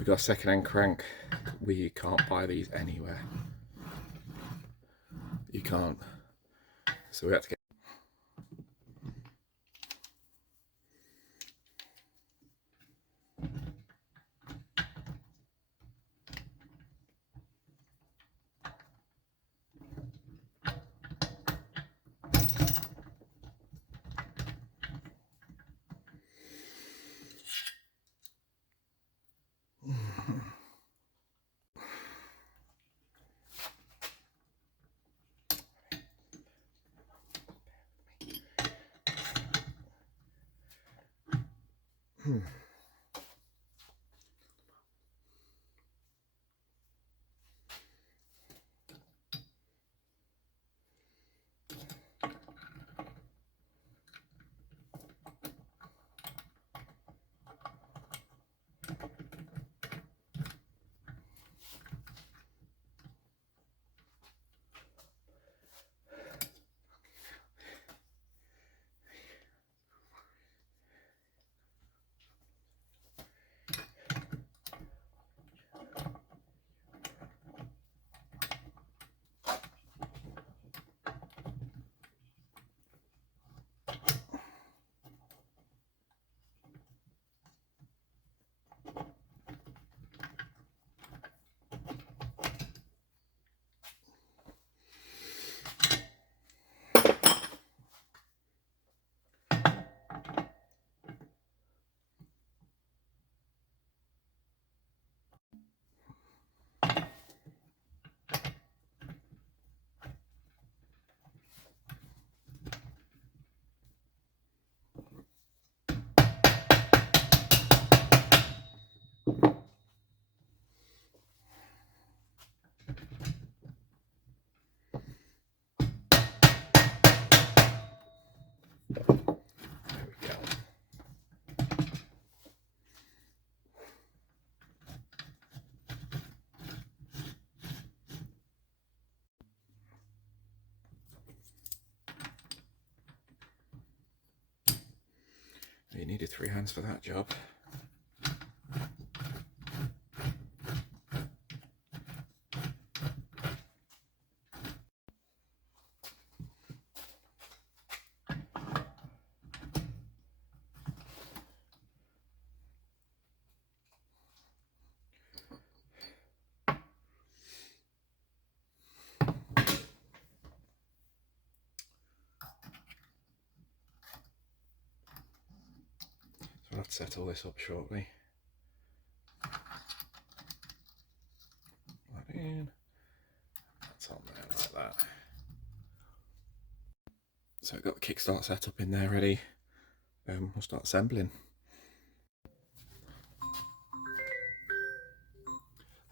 We got a second-hand crank. We can't buy these anywhere. You can't. So we had to get. You needed 3 hands for that job. So I'll have to set all this up shortly. That in. That's on there like that. So I've got the kickstart set up in there ready. We'll start assembling.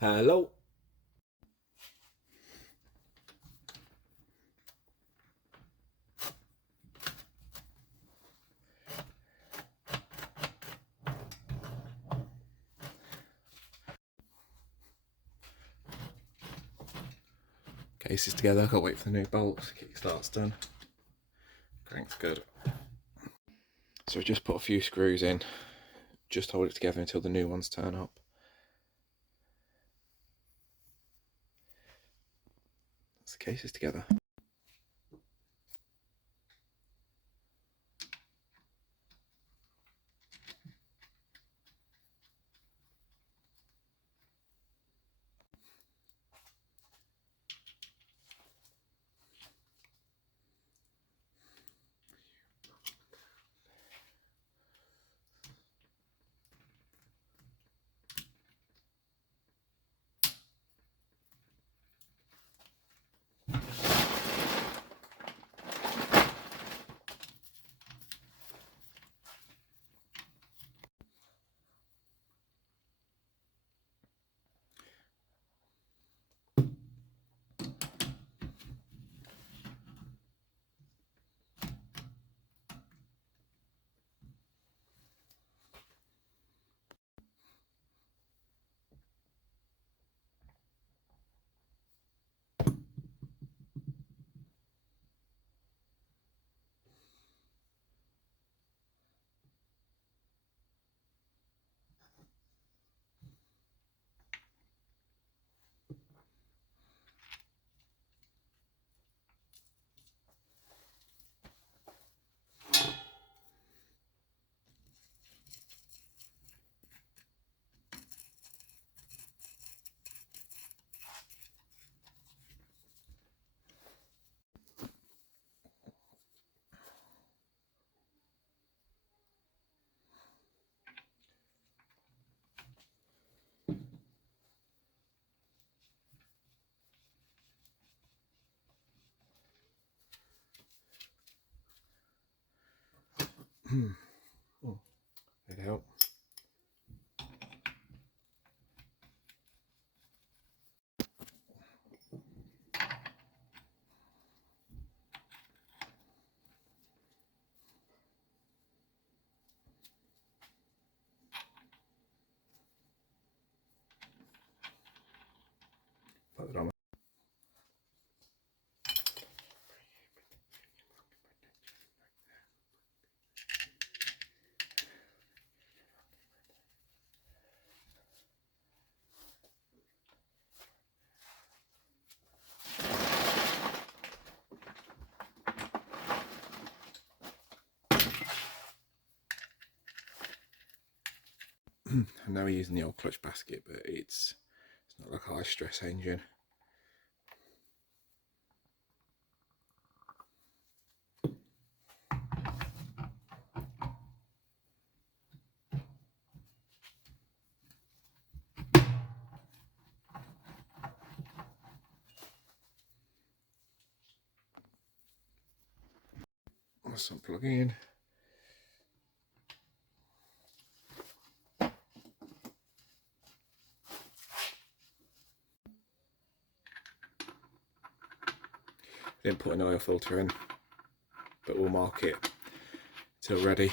Hello. Cases together, I've got to wait for the new bolts. Kickstart's done. Crank's good. So we just put a few screws in. Just hold it together until the new ones turn up. That's the cases together. Oh, that'd help. Put it on. I'm now using the old clutch basket, but it's not like a high stress engine. Let's unplug in. Didn't put an oil filter in, but we'll mark it till ready.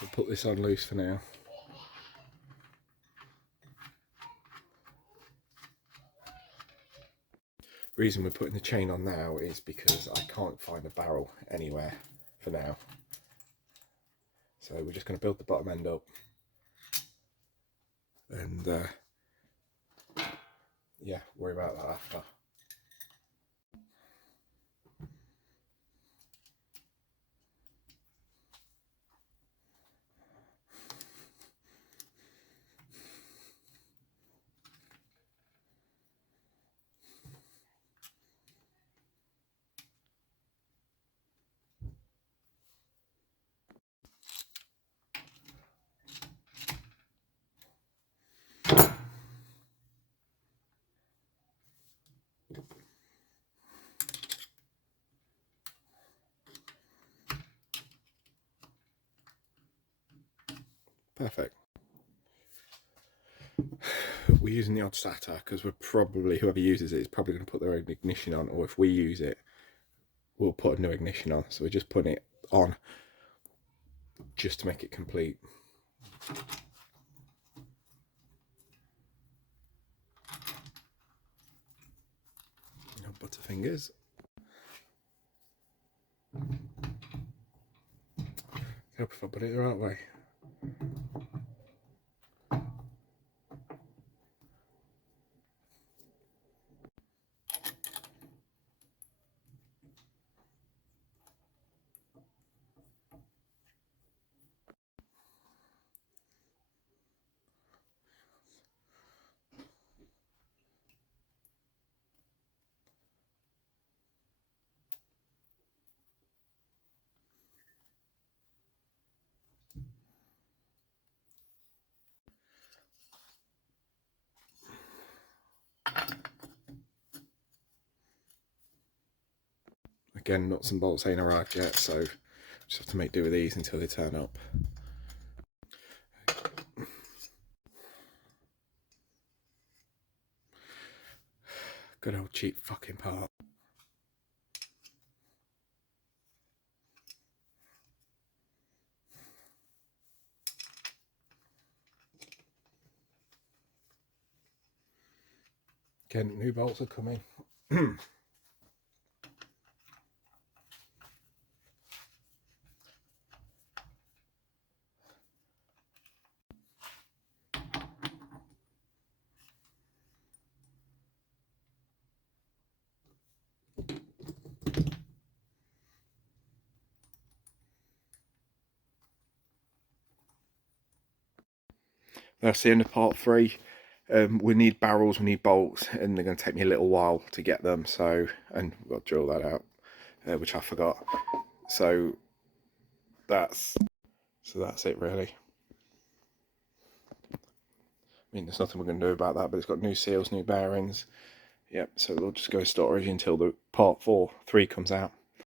We'll put this on loose for now. The reason we're putting the chain on now is because I can't find a barrel anywhere for now. So we're just going to build the bottom end up and yeah, worry about that after. Perfect. We're using the odd SATA because we're probably, whoever uses it is probably going to put their own ignition on, or if we use it, we'll put a new ignition on. So we're just putting it on just to make it complete. No butterfingers. I hope if I put it the right way. Again, nuts and bolts ain't arrived yet, so just have to make do with these until they turn up. Good old cheap fucking part. Again, new bolts are coming. That's the end of part 3. We need barrels, we need bolts, and they're going to take me a little while to get them. So, and we've got to drill that out, which I forgot. So that's it really. I mean, there's nothing we're going to do about that, but it's got new seals, new bearings. Yep. So we'll just go storage until the part 3 comes out.